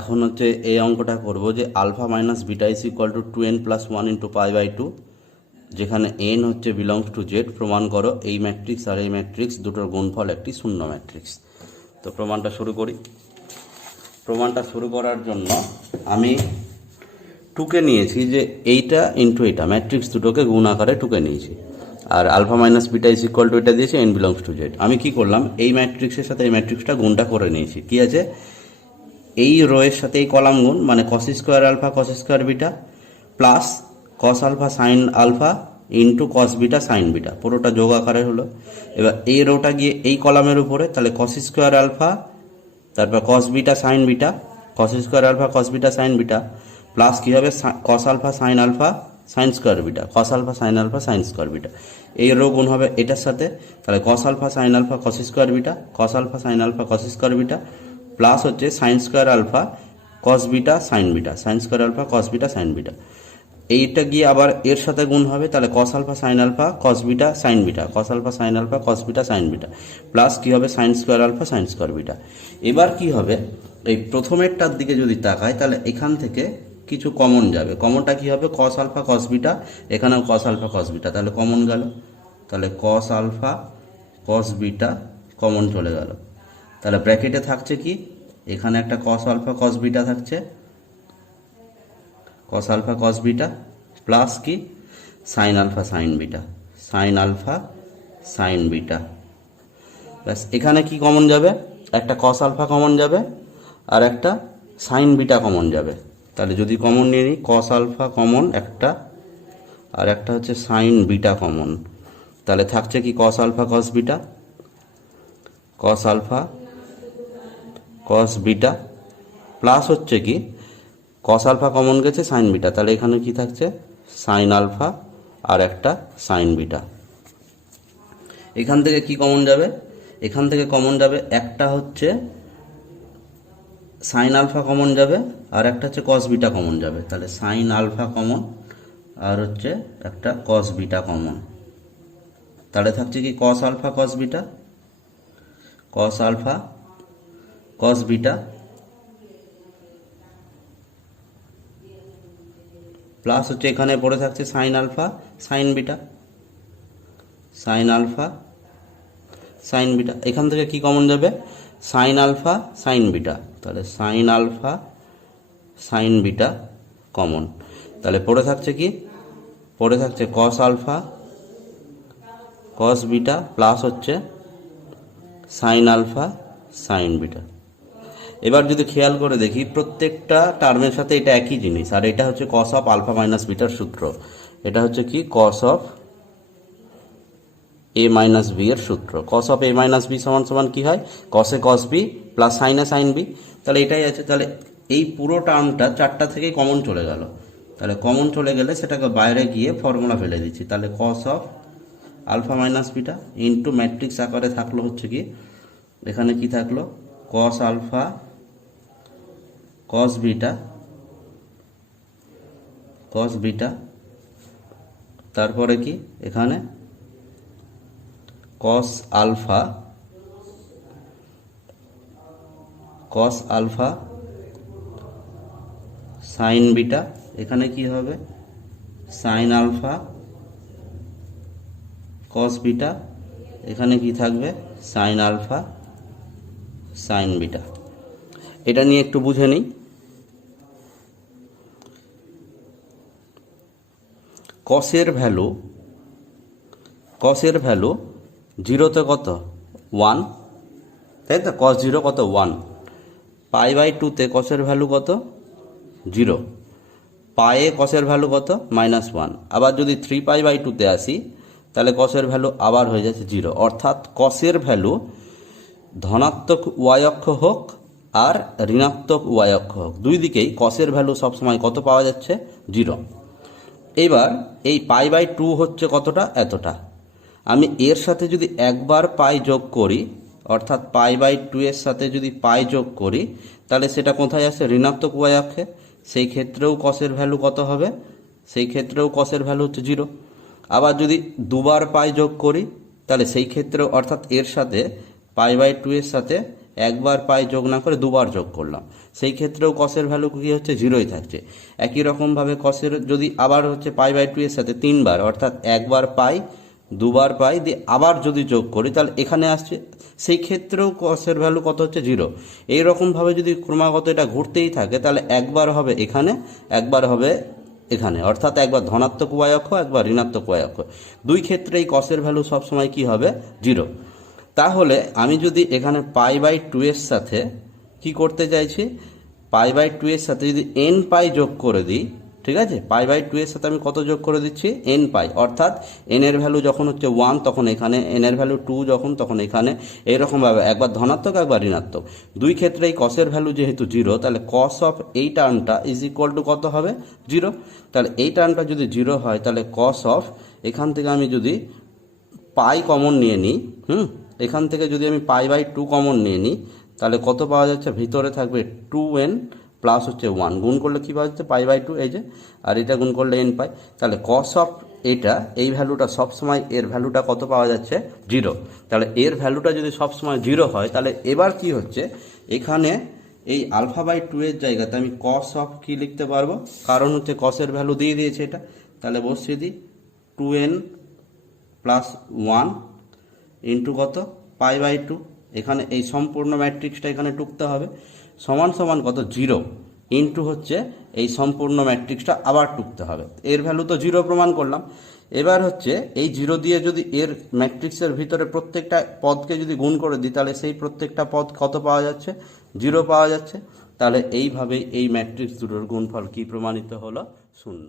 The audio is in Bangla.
এখন হচ্ছে এই অঙ্কটা করব যে alpha minus beta is equal to 2n+1 into π/2, যেখানে n হচ্ছে বিলংস টু জেড। প্রমাণ করো এই ম্যাট্রিক্স আর এই ম্যাট্রিক্স দুটোর গুণফল একটি শূন্য ম্যাট্রিক্স। তো প্রমাণটা শুরু করি। প্রমাণটা শুরু করার জন্য আমি টুকে নিয়েছি যে এইটা ইন্টু এইটা, ম্যাট্রিক্স দুটোকে গুণ আকারে টুকে নিয়েছি। আর alpha minus beta is equal to এটা দিয়েছি n বিলংস টু জেড। আমি কি করলাম, এই ম্যাট্রিক্সের সাথে এই ম্যাট্রিক্সটা গুণটা করে নিয়েছি। কি আছে, এই রোয়ের সাথে এই কলাম গুণ, মানে cos square alpha cos square beta plus cos alpha sine alpha into cos beta sine beta, পুরোটা যোগ আকারে হলো। এবার এই রোটা গিয়ে এই কলামের উপরে, তাহলে কস স্কোয়ার আলফা, তারপর cos beta sine beta, cos square alpha cos beta sine beta plus কী হবে, cos alpha sine alpha sine square beta, cos alpha sine alpha sine square beta. এই রো গুণ হবে এটার সাথে, তাহলে cos alpha sine alpha cos square beta, cos alpha sine alpha cos square beta plus হচ্ছে sine square alpha cos beta sine beta, sine square alpha cos beta sine beta. এইটা গিয়ে আবার এর সাথে গুণ হবে, তাহলে cos alpha sine alpha cos beta sine beta, cos alpha sine alpha cos beta sine beta plus কী হবে, sine square alpha sine square beta. এবার কি হবে, এই প্রথমেরটার দিকে যদি তাকায় তাহলে এখান থেকে কিছু কমন যাবে। কমনটা কি হবে, কস আলফা কস বিটা, এখানেও কস আলফা কস বিটা, তাহলে কমন গেল। তাহলে cos alpha cos beta common চলে গেল। তাহলে ব্র্যাকেটে থাকছে কি, এখানে একটা কস আলফা কস বিটা থাকছে, cos alpha cos beta plus কি sine alpha sine beta, sine alpha sine beta. ব্যাস, এখানে কি কমন যাবে, একটা কস আলফা কমন যাবে আর একটা সাইন বিটা কমন যাবে। তাহলে যদি কমন নিয়ে নিই, কস আলফা কমন একটা আর একটা হচ্ছে সাইন বিটা কমন, তাহলে থাকছে কি cos alpha cos beta, cos alpha cos beta plus হচ্ছে কি কস আলফা কমন গেছে সাইন বিটা, তাহলে এখানে কি থাকছে সাইন আলফা আর একটা সাইন বিটা। এখান থেকে কি কমন যাবে, এখান থেকে কমন যাবে একটা হচ্ছে সাইন আলফা কমন যাবে আর একটা হচ্ছে কস বিটা কমন যাবে, তাহলে সাইন আলফা কমন আর হচ্ছে একটা কস বিটা কমন। তাহলে থাকছে কি cos alpha cos beta, cos alpha cos beta plus হচ্ছে এখানে পড়ে থাকছে sine alpha sine beta, sine alpha sine beta. এখান থেকে কি কমন যাবে, সাইন আলফা সাইন বিটা, তাহলে sine alpha sine beta common. তাহলে পড়ে থাকছে কি, পড়ে থাকছে cos alpha cos beta plus হচ্ছে সাইন আলফা সাইন বিটা। এবার যদি খেয়াল করে দেখি, প্রত্যেকটা টার্মের সাথে এটা একই জিনিস, আর এটা হচ্ছে কস অফ আলফা মাইনাস বিটার সূত্র। এটা হচ্ছে কি cos of A minus B এর সূত্র। Cos of A minus B সমান সমান কী হয়, কসে কস বি প্লাস সাইনে সাইন বি। তাহলে এটাই আছে। তাহলে এই পুরো টার্মটা চারটা থেকেই কমন চলে গেল। তাহলে কমন চলে গেলে সেটাকে বাইরে গিয়ে ফর্মুলা ফেলে দিচ্ছি। তাহলে cos of alpha minus beta into matrix আকারে থাকলো হচ্ছে কি, এখানে কি থাকলো cos alpha cos beta cos beta, তারপরে কি এখানে cos alpha cos alpha sine beta, এখানে কি হবে সাইন আলফা কস বিটা, এখানে কি থাকবে সাইন আলফা সাইন বিটা। এটা নিয়ে একটু বুঝে নিই। কসের ভ্যালু জিরোতে কত 1, তাই তো, কস জিরো কত 1, π/2তে কসের ভ্যালু কত 0, পায়ে কসের ভ্যালু কত -1। আবার যদি 3π/2তে আসি তাহলে কসের ভ্যালু আবার হয়ে যাচ্ছে 0। অর্থাৎ কসের ভ্যালু ধনাত্মক ওয়াই অক্ষ হোক আর ঋণাত্মক ওয়াই অক্ষ হোক, দুই দিকেই কসের ভ্যালু সবসময় কত পাওয়া যাচ্ছে 0। এবার এই π/2 হচ্ছে কতটা, এতটা। আমি এর সাথে যদি একবার পাই যোগ করি, অর্থাৎ π/2 এর সাথে যদি পাই যোগ করি, তাহলে সেটা কোথায় আসে, ঋণাত্মক ওয়াই অক্ষে। সেই ক্ষেত্রেও কসের ভ্যালু কত হবে, সেই ক্ষেত্রেও কসের ভ্যালু হচ্ছে 0। আবার যদি দুবার পাই যোগ করি তাহলে সেই ক্ষেত্রেও, অর্থাৎ এর সাথে π/2 এর সাথে একবার পাই যোগ না করে দুবার যোগ করলাম, সেই ক্ষেত্রেও কসের ভ্যালু কী হচ্ছে, জিরোই থাকছে। একই রকমভাবে কসের যদি আবার হচ্ছে পাই বাই টু এর সাথে তিনবার, অর্থাৎ একবার পাই, দুবার পাই দিয়ে আবার যদি যোগ করি তাহলে এখানে আসছে, সেই ক্ষেত্রেও কসের ভ্যালু কত হচ্ছে, জিরো। এইরকমভাবে যদি ক্রমাগত এটা ঘুরতেই থাকে তাহলে একবার হবে এখানে, একবার হবে এখানে, অর্থাৎ একবার ধনাত্মক ওয়াই অক্ষ, একবার ঋণাত্মক ওয়াই অক্ষ, দুই ক্ষেত্রেই কসের ভ্যালু সবসময় কি হবে, জিরো। তাহলে আমি যদি এখানে পাই বাই টু এর সাথে কি করতে চাইছি, পাই বাই টু এর সাথে যদি এন পাই যোগ করে দিই, ঠিক আছে, পাই বাই টু এর সাথে আমি কত যোগ করে দিচ্ছি, এন পাই, অর্থাৎ এন এর ভ্যালু যখন হচ্ছে 1 তখন এখানে, এন এর ভ্যালু 2 যখন তখন এখানে, এইরকমভাবে একবার ধনাত্মক একবার ঋণাত্মক, দুই ক্ষেত্রে এই কসের ভ্যালু যেহেতু জিরো, তাহলে কস অফ এই টার্মটা ইজ ইকুয়াল টু কত হবে, জিরো। তাহলে এই টার্মটা যদি জিরো হয় তাহলে কস অফ, এখান থেকে আমি যদি পাই কমন নিয়ে নিই, এখান থেকে যদি আমি পাই বাই টু কমন নিয়ে নিই তাহলে কত পাওয়া যাচ্ছে, ভিতরে থাকবে 2n প্লাস হচ্ছে 1, গুণ করলে কী পাওয়া যাচ্ছে, পাই বাই টু, এই যে, আর এটা গুণ করলে n পাই, তাহলে কস অফ এটা, এই ভ্যালুটা সবসময় এর ভ্যালুটা কত পাওয়া যাচ্ছে, জিরো। তাহলে এর ভ্যালুটা যদি সবসময় জিরো হয় তাহলে এবার কি হচ্ছে, এখানে এই আলফা বাই টু এর জায়গাতে আমি কস অফ কি লিখতে পারবো, কারণ হচ্ছে কসের ভ্যালু দিয়ে দিয়েছে এটা, তাহলে বসিয়ে দিই 2n প্লাস 1 ইন্টু কত, পাই বাই টু, এখানে এই সম্পূর্ণ ম্যাট্রিক্সটা এখানে টুকতে হবে, সমান সমান কত, জিরো, ইন্টু হচ্ছে এই সম্পূর্ণ ম্যাট্রিক্সটা আবার টুকতে হবে, এর ভ্যালু তো জিরো প্রমাণ করলাম। এবার হচ্ছে এই জিরো দিয়ে যদি এর ম্যাট্রিক্সের ভিতরে প্রত্যেকটা পদকে যদি গুণ করে দিই তাহলে সেই প্রত্যেকটা পদ কত পাওয়া যাচ্ছে, জিরো পাওয়া যাচ্ছে। তাহলে এইভাবেই এই ম্যাট্রিক্স দুটোর গুণফল কি প্রমাণিত হলো, শূন্য।